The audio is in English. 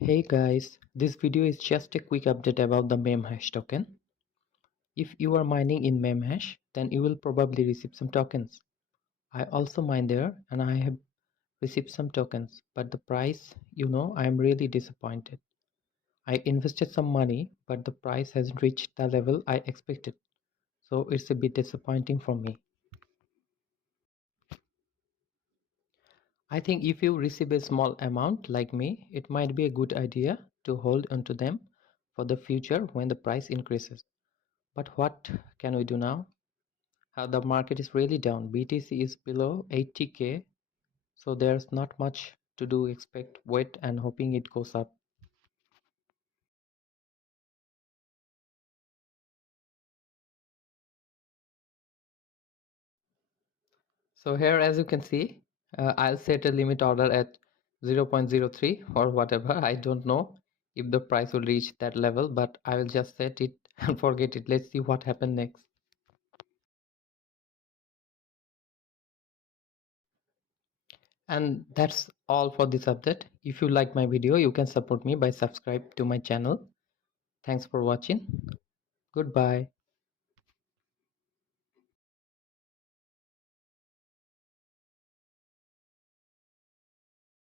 Hey guys, this video is just a quick update about the Memhash token. If you are mining in Memhash, then you will probably receive some tokens. I also mine there and I have received some tokens, but the price, I am really disappointed. I invested some money, but the price hasn't reached the level I expected. So it's a bit disappointing for me. I think if you receive a small amount like me, it might be a good idea to hold onto them for the future when the price increases. But what can we do now? The market is really down. BTC is below 80k, so there's not much to do. Expect wait and hoping it goes up. So here, as you can see, I'll set a limit order at 0.03 or whatever. I don't know if the price will reach that level, but I will just set it and forget it. Let's see what happens next. And that's all for this update. If you like my video, you can support me by subscribe to my channel. Thanks for watching. Goodbye.